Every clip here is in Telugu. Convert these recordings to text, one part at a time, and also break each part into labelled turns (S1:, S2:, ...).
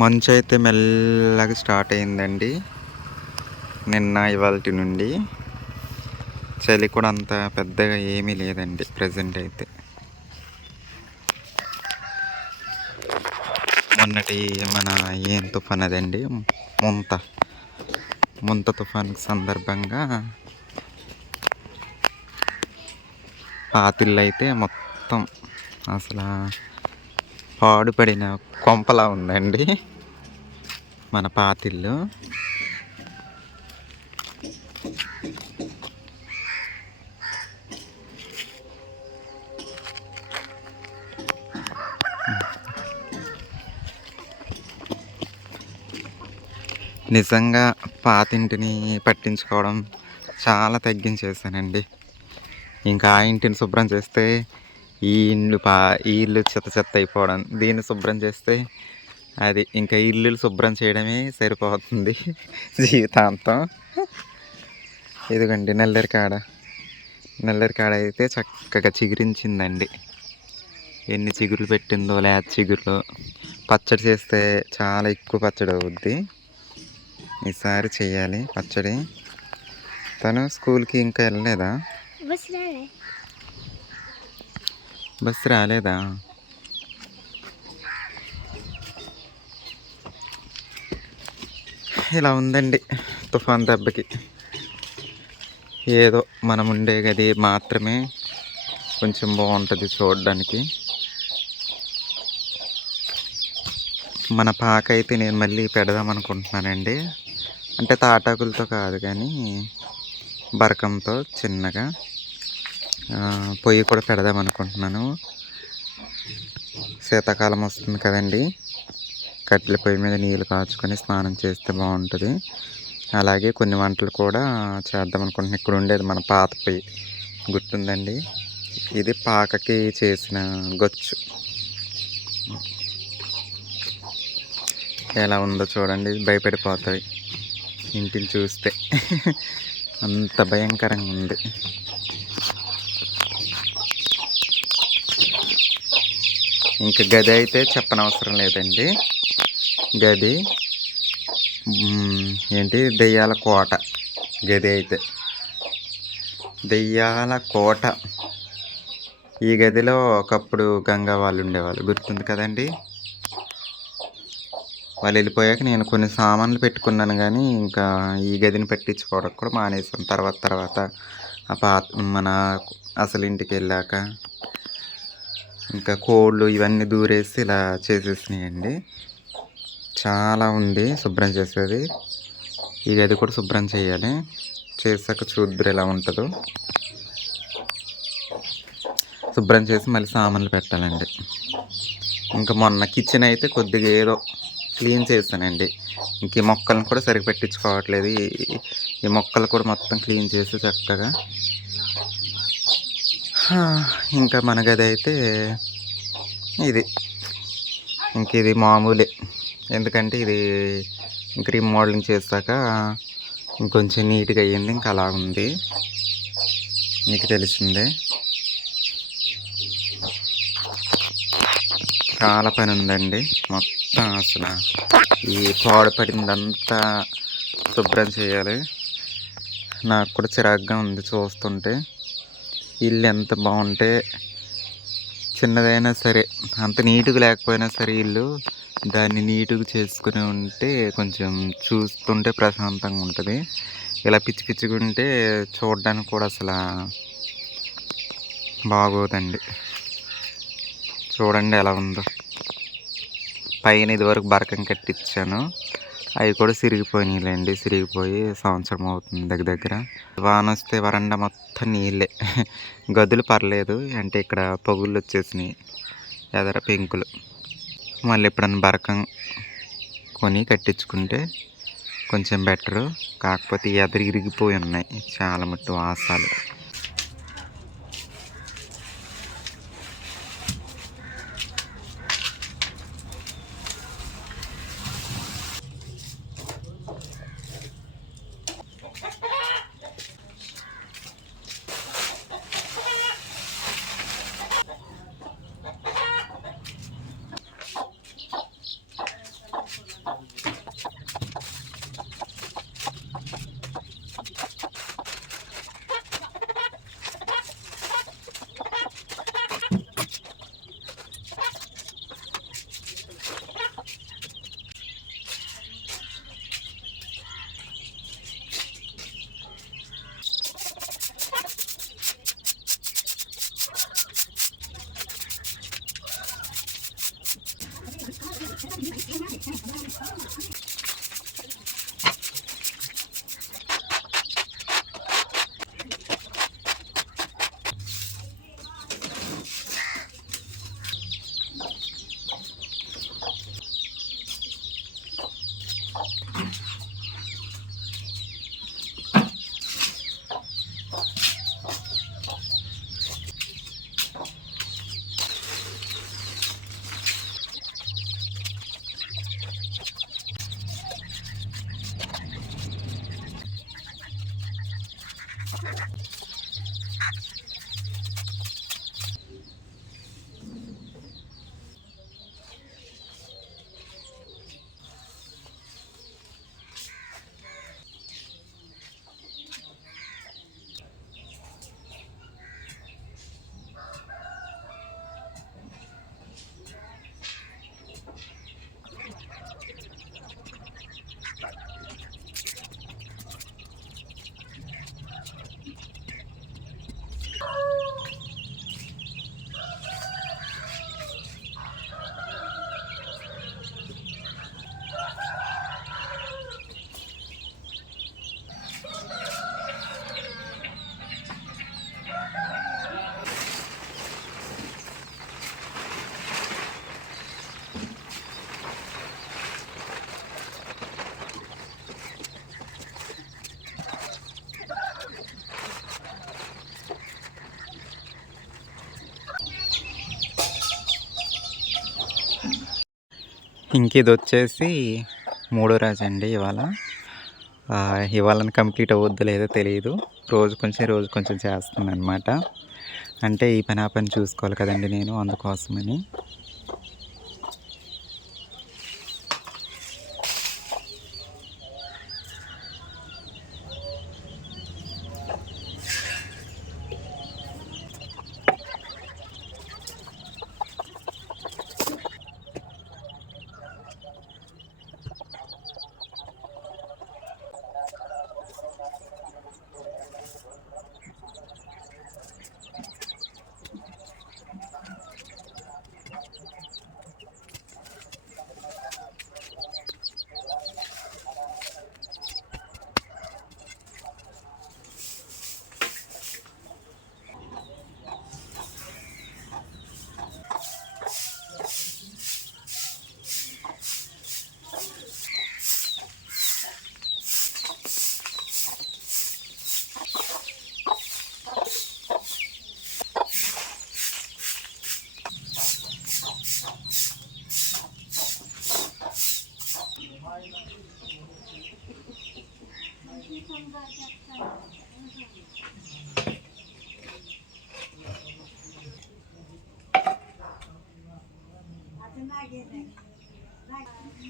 S1: మంచు అయితే మెల్లగా స్టార్ట్ అయిందండి. నిన్న ఇవాళ నుండి. చలి కూడా అంత పెద్దగా ఏమీ లేదండి ప్రజెంట్ అయితే. మొన్నటి మన ఏం తుఫాన్ అదండి? ముంత. ముంత తుఫాన్ సందర్భంగా పాతిళ్ళు అయితే మొత్తం అసలు పాడుపడిన కొంపలా ఉందండి మన పాతిళ్ళు నిజంగా పాతింటిని పట్టించుకోవడం చాలా తగ్గించేసానండి ఇంకా ఆ ఇంటిని శుభ్రం చేస్తే ఈ ఇల్లు పా ఈ ఇల్లు చెత్త చెత్త అయిపోవడం దీన్ని శుభ్రం చేస్తే అది ఇంకా ఇల్లు శుభ్రం చేయడమే సరిపోతుంది జీవితాంతం. ఇదిగండి నల్లరి కాడ నల్లరి కాడ అయితే చక్కగా చిగురించిందండి. ఎన్ని చిగురులు పెట్టిందో లేత చిగురులు. పచ్చడి చేస్తే చాలా ఎక్కువ పచ్చడి అవుద్ది. ఈసారి చేయాలి పచ్చడి. తను స్కూల్కి ఇంకా వెళ్ళలేదా?
S2: బస్
S1: బస్సు రాలేదా? ఇలా ఉందండి తుఫాన్ దెబ్బకి. ఏదో మనం ఉండే గది మాత్రమే కొంచెం బాగుంటుంది చూడడానికి. మన పాక అయితే నేను మళ్ళీ పెడదాం అనుకుంటున్నానండి అంటే తాటాకులతో కాదు కానీ బరకంతో చిన్నగా. పొయ్యి కూడా పెడదాం అనుకుంటున్నాను. శీతాకాలం వస్తుంది కదండి. కట్టెల పొయ్యి మీద నీళ్ళు కాచుకొని స్నానం చేస్తే బాగుంటుంది. అలాగే కొన్ని వంటలు కూడా చేద్దాం అనుకుంటున్నాను. ఇక్కడ ఉండేది మన పాత పొయ్యి. గుర్తుందండి? ఇది పాకకి చేసిన గొచ్చు. ఎలా ఉందో చూడండి. భయపడిపోతాయి. ఇంటిని చూస్తే. అంత భయంకరంగా ఉంది. ఇంకా గది అయితే చెప్పనవసరం లేదండి. గది ఏంటి? దెయ్యాల కోట గది అయితే. దెయ్యాల కోట. ఈ గదిలో ఒకప్పుడు గంగా వాళ్ళు ఉండేవాళ్ళు. గుర్తుంది కదండి? వాళ్ళు వెళ్ళిపోయాక నేను కొన్ని సామాన్లు పెట్టుకున్నాను కానీ ఇంకా ఈ గదిని పెట్టించుకోవడం కూడా మానేసాను తర్వాత తర్వాత ఆ పాత మన అసలు ఇంటికి వెళ్ళాక ఇంకా కోళ్ళు ఇవన్నీ దూరేసి ఇలా చేసేసినాయండి. చాలా ఉంది శుభ్రం చేసేది. ఈ గది కూడా శుభ్రం చేయాలి. చేసాక చూద్దరు ఎలా ఉంటుందో. శుభ్రం చేసి మళ్ళీ సామాన్లు పెట్టాలండి. ఇంకా మొన్న కిచెన్ అయితే కొద్దిగా ఏదో క్లీన్ చేశానండి. ఇంక ఈ మొక్కలను కూడా సరిగ్గా పెట్టించుకోవట్లేదు. ఈ- మొక్కలు కూడా మొత్తం క్లీన్ చేసి చక్కగా ఇంకా మన గది అయితే ఇది. ఇంక ఇది మామూలే. ఎందుకంటే ఇది ఇంక మోడలింగ్ చేశాక ఇంకొంచెం నీట్గా అయ్యింది ఇంకా అలా ఉంది. మీకు తెలిసిందే. చాలా పని ఉందండి. మొత్తం అసలు ఈ పాడు పడిందంతా శుభ్రం చేయాలి. నాకు కూడా చిరాగ్గా ఉంది చూస్తుంటే. ఇల్లు ఎంత బాగుంటే చిన్నదైనా సరే అంత నీట్గా లేకపోయినా సరే ఇల్లు దాన్ని నీట్గా చేసుకుని ఉంటే కొంచెం చూస్తుంటే ప్రశాంతంగా ఉంటుంది. ఇలా పిచ్చి పిచ్చిగా ఉంటే చూడడానికి కూడా అసలు బాగోదండి. చూడండి ఎలా ఉందో. పైన ఇదివరకు బరకం కట్టించాను అవి కూడా సిరిగిపోయినాయిలేండి. సిరిగిపోయి సంవత్సరం అవుతుంది దగ్గర దగ్గర. వాన వస్తే వరండా మొత్తం నీళ్ళే. గదులు పర్లేదు అంటే ఇక్కడ పొగుళ్ళు వచ్చేసినాయి. ఎదర పెంకులు. మళ్ళీ ఎప్పుడన్నా బరకం కొని కట్టించుకుంటే కొంచెం బెటరు. కాకపోతే ఎదరు ఇరిగిపోయి ఉన్నాయి. చాలా మట్టు వాసాలు. あっ! ఇంక ఇది వచ్చేసి మూడో రోజు అండి ఇవాళ. ఇవాళని ఇవాళ కంప్లీట్ అవ్వద్దు లేదో తెలియదు రోజు కొంచెం రోజు కొంచెం చేస్తున్నాను అనమాట అంటే ఈ పని ఆ పని చూసుకోవాలి కదండి నేను అందుకోసమని.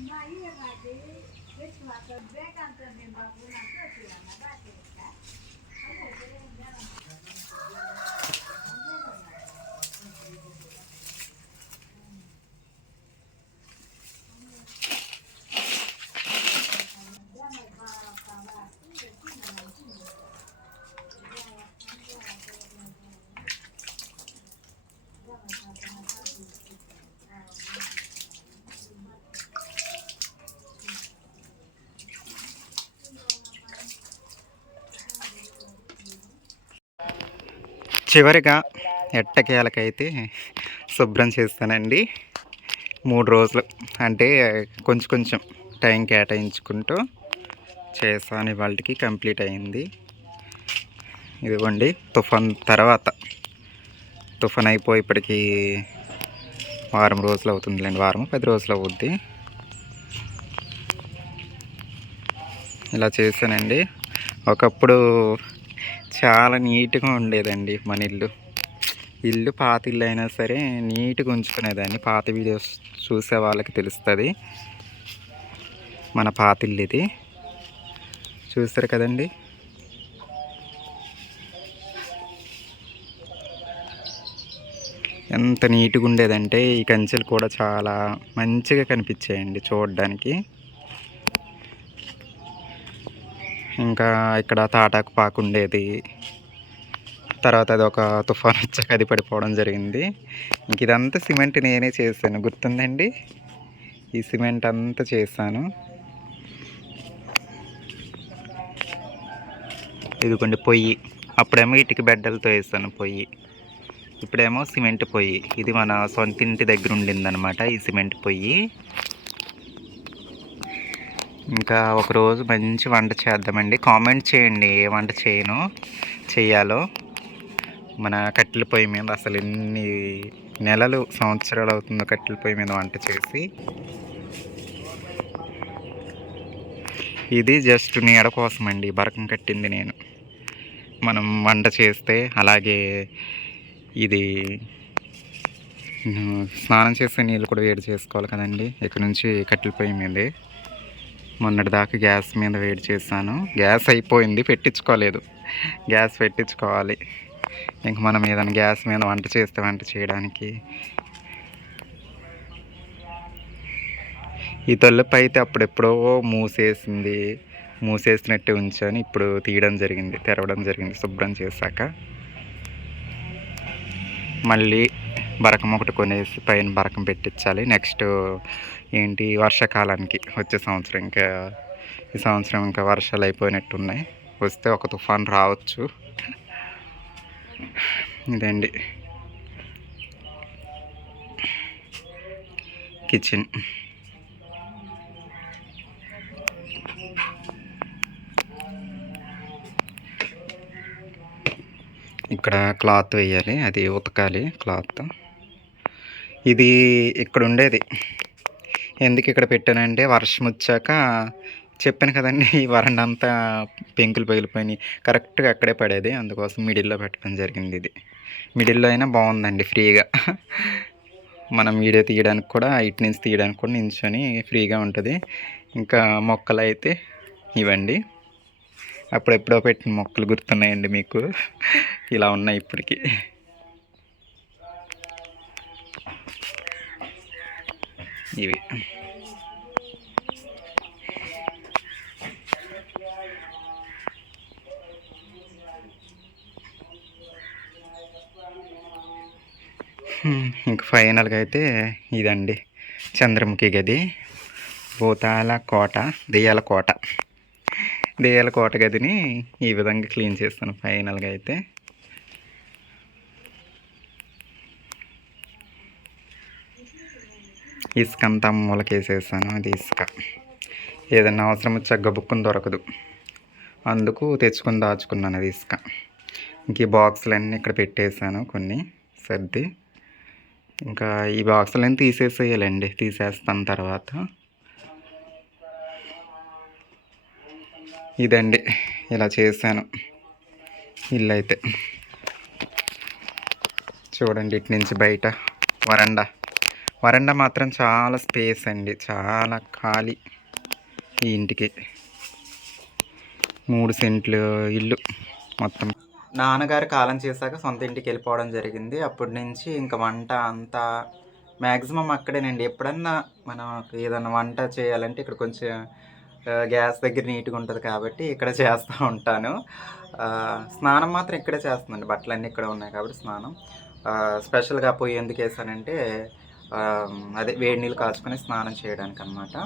S1: नाही बाबू ना చివరిగా ఎట్టకేలకైతే శుభ్రం చేస్తానండి. మూడు రోజులు అంటే కొంచెం కొంచెం టైం కేటాయించుకుంటూ చేసాను. ఇవాళకి కంప్లీట్ అయింది. ఇదిగోండి తుఫాన్ తర్వాత తుఫాన్ అయిపోయి ఇప్పటికి వారం రోజులు అవుతుందిలేండి. వారం పది రోజులు అవుద్ది. ఇలా చేశానండి. ఒకప్పుడు చాలా నీట్గా ఉండేదండి మన ఇల్లు. ఇల్లు పాత ఇల్లు అయినా సరే నీట్గా ఉంచుకునేదాన్ని. పాత వీడియోస్ చూసే వాళ్ళకి తెలుస్తుంది. మన పాత ఇల్లు ఇది. చూస్తారు కదండి. ఎంత నీట్గా ఉండేదంటే ఈ కంచెలు కూడా చాలా మంచిగా కనిపించాయండి చూడడానికి. ఇంకా ఇక్కడ తాటాకు పాకు ఉండేది. తర్వాత అది ఒక తుఫాన్ వచ్చాక అది పడిపోవడం జరిగింది. ఇంక ఇదంతా సిమెంట్ నేనే చేశాను. గుర్తుందండి? ఈ సిమెంట్ అంతా చేశాను. ఇదిగోండి పొయ్యి. అప్పుడేమో ఇటుక బెడ్డలతో వేసాను పొయ్యి. ఇప్పుడేమో సిమెంట్ పొయ్యి. ఇది మన సొంత ఇంటి దగ్గర ఉండిందనమాట ఈ సిమెంట్ పొయ్యి. ఇంకా ఒకరోజు మంచి వంట చేద్దామండి. కామెంట్ చేయండి ఏ వంట చేయను చేయాలో మన కట్టెల పొయ్యి మీద అసలు ఎన్ని నెలలు సంవత్సరాలు అవుతుందో కట్టెల పొయ్యి మీద వంట చేసి. ఇది జస్ట్ నీడ కోసం అండి బరకం కట్టింది నేను. మనం వంట చేస్తే అలాగే ఇది స్నానం చేసే నీళ్ళు కూడా వేడి చేసుకోవాలి కదండి. ఇక్కడ నుంచి కట్టెల పొయ్యి మీదే. మొన్నటి దాకా గ్యాస్ మీద వేడి చేశాను. గ్యాస్ అయిపోయింది పెట్టించుకోలేదు. గ్యాస్ పెట్టించుకోవాలి. ఇంక మనం ఏదైనా గ్యాస్ మీద వంట చేస్తే వంట చేయడానికి. ఈ తొలిపి అయితే అప్పుడెప్పుడో మూసేసింది. మూసేసినట్టు ఉంచాను. ఇప్పుడు తీయడం జరిగింది తెరవడం జరిగింది శుభ్రం చేశాక. మళ్ళీ బరకం ఒకటి కొనేసి పైన బరకం పెట్టించాలి. నెక్స్ట్ ఏంటి? వర్షాకాలానికి వచ్చే సంవత్సరం ఇంకా ఈ సంవత్సరం ఇంకా వర్షాలు అయిపోయినట్టు ఉన్నాయి వస్తే ఒక తుఫాన్ రావచ్చు. ఇదండి. కిచెన్. ఇక్కడ క్లాత్ వేయాలి. అది ఉతకాలి క్లాత్. ఇది ఇక్కడ ఉండేది ఎందుకు ఇక్కడ పెట్టానంటే వర్షం వచ్చాక చెప్పాను కదండి ఈ వరండా అంతా పెంకులు పగిలిపోయినాయి. కరెక్ట్గా అక్కడే పడేది అందుకోసం మిడిల్లో పెట్టడం జరిగింది ఇది. మిడిల్లో అయినా బాగుందండి ఫ్రీగా. మనం వీడియో తీయడానికి కూడా ఇటు నుంచి తీయడానికి కూడా నించొని ఫ్రీగా ఉంటుంది. ఇంకా మొక్కలు అయితే ఇవ్వండి అప్పుడెప్పుడో పెట్టిన మొక్కలు గుర్తున్నాయండి మీకు. ఇలా ఉన్నాయి ఇప్పటికి. ఇవి. ఇంక ఫైనల్గా అయితే ఇదండి చంద్రముఖి గది భూతాల కోట దెయ్యాల కోట. దెయ్యాల కోట గదిని ఈ విధంగా క్లీన్ చేస్తాను ఫైనల్గా అయితే. ఇసుక అంతా మూలకేసేసాను అది ఇసుక. ఏదైనా అవసరం వచ్చా గబుక్కుని దొరకదు. అందుకు తెచ్చుకొని దాచుకున్నాను అది ఇసుక. ఇంక ఈ బాక్సులన్నీ ఇక్కడ పెట్టేశాను కొన్ని సర్ది. ఇంకా ఈ బాక్సులన్నీ తీసేసేయాలండి తీసేస్తాను తర్వాత. ఇదండి ఇలా చేశాను. ఇల్లు అయితే చూడండి ఇటు నుంచి బయట వరండా. వరండా మాత్రం చాలా స్పేస్ అండి. చాలా ఖాళీ ఈ ఇంటికి. మూడు సెంట్లు ఇల్లు మొత్తం. నాన్నగారు కాలం చేశాక సొంత ఇంటికి వెళ్ళిపోవడం జరిగింది. అప్పటి నుంచి ఇంకా వంట అంతా మ్యాక్సిమం అక్కడేనండి. ఎప్పుడన్నా మనం ఏదన్నా వంట చేయాలంటే ఇక్కడ కొంచెం గ్యాస్ దగ్గర నీట్గా ఉంటుంది కాబట్టి ఇక్కడ చేస్తూ ఉంటాను. స్నానం మాత్రం ఇక్కడే చేస్తుందండి. బట్టలన్నీ ఇక్కడ ఉన్నాయి కాబట్టి స్నానం. స్పెషల్గా పొయ్యి ఎందుకు వేసానంటే అదే వేడి నీళ్ళు కాచుకొని స్నానం చేయడానికి అనమాట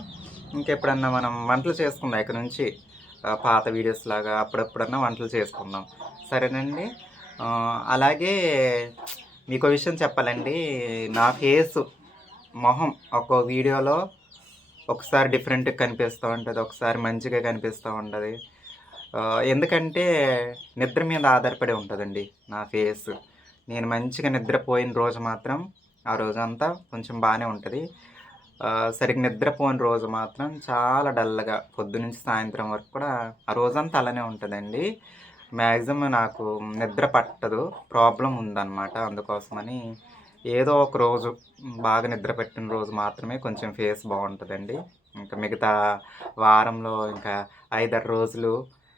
S1: ఇంకెప్పుడన్నా మనం వంటలు చేసుకుందాం. ఇక్కడ నుంచి పాత వీడియోస్ లాగా అప్పుడప్పుడన్నా వంటలు చేసుకుందాం. సరేనండి? అలాగే మీకు విషయం చెప్పాలండి. నా ఫేస్ మొహం ఒక వీడియోలో ఒకసారి డిఫరెంట్గా కనిపిస్తూ ఉంటుంది. ఒకసారి మంచిగా కనిపిస్తూ ఉంటుంది. ఎందుకంటే నిద్ర మీద ఆధారపడి ఉంటుందండి నా ఫేస్. నేను మంచిగా నిద్రపోయిన రోజు మాత్రం ఆ రోజంతా కొంచెం బాగానే ఉంటుంది. సరిగ్గా నిద్రపోని రోజు మాత్రం చాలా డల్గా పొద్దునుంచి సాయంత్రం వరకు కూడా ఆ రోజంతా అలానే ఉంటుందండి. మ్యాక్సిమం నాకు నిద్ర పట్టదు ప్రాబ్లం ఉందన్నమాట. అందుకోసమని ఏదో ఒక రోజు బాగా నిద్ర పెట్టిన రోజు మాత్రమే కొంచెం ఫేస్ బాగుంటుందండి. ఇంకా మిగతా వారంలో ఇంకా ఐదారు రోజులు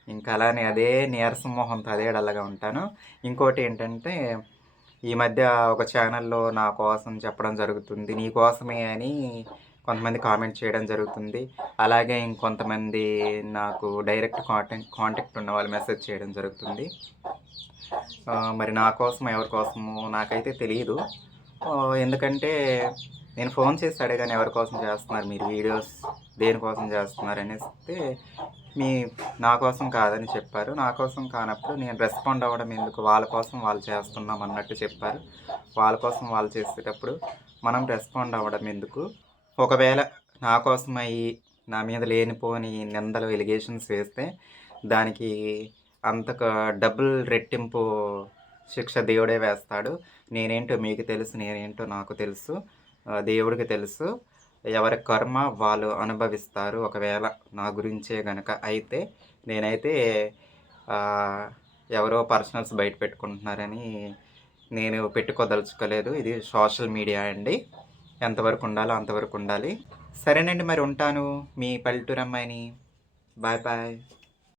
S1: ఇంకా అలానే అదే నీరసం మొహంతో అదే డల్లగా ఉంటాను. ఇంకోటి ఏంటంటే ఈ మధ్య ఒక ఛానల్లో నా కోసం చెప్పడం జరుగుతుంది. నీ కోసమే అని కొంతమంది కామెంట్ చేయడం జరుగుతుంది. అలాగే ఇంకొంతమంది నాకు డైరెక్ట్ కాంటాక్ట్ కాంటాక్ట్ ఉన్న వాళ్ళు మెసేజ్ చేయడం జరుగుతుంది. మరి నా కోసం ఎవరి కోసము నాకైతే తెలియదు ఎందుకంటే నేను ఫోన్ చేసి అడిగాను ఎవరి కోసం చేస్తున్నారు మీరు వీడియోస్ దేనికోసం చేస్తున్నారు అనేస్తే మీ నా కోసం కాదని చెప్పారు. నా కోసం కానప్పుడు నేను రెస్పాండ్ అవ్వడం ఎందుకు? వాళ్ళ కోసం వాళ్ళు చేస్తున్నాం అన్నట్టు చెప్పారు. వాళ్ళ కోసం వాళ్ళు చేసేటప్పుడు మనం రెస్పాండ్ అవ్వడం ఎందుకు? ఒకవేళ నా కోసం అయ్యి నా మీద లేనిపోని నిందలు ఎలిగేషన్స్ వేస్తే దానికి అంత డబుల్ రెట్టింపు శిక్ష దేవుడే వేస్తాడు. నేనేంటో మీకు తెలుసు నేనేంటో నాకు తెలుసు దేవుడికి తెలుసు. ఎవరి కర్మ వాళ్ళు అనుభవిస్తారు ఒకవేళ నా గురించే గనక అయితే నేనైతే ఎవరో పర్సనల్స్ బయట పెట్టుకుంటున్నారని నేను పెట్టుకోదలుచుకోలేదు. ఇది సోషల్ మీడియా అండి. ఎంతవరకు ఉండాలో అంతవరకు ఉండాలి. సరేనండి మరి ఉంటాను. మీ పల్లెటూరు అమ్మాయిని. Bye bye.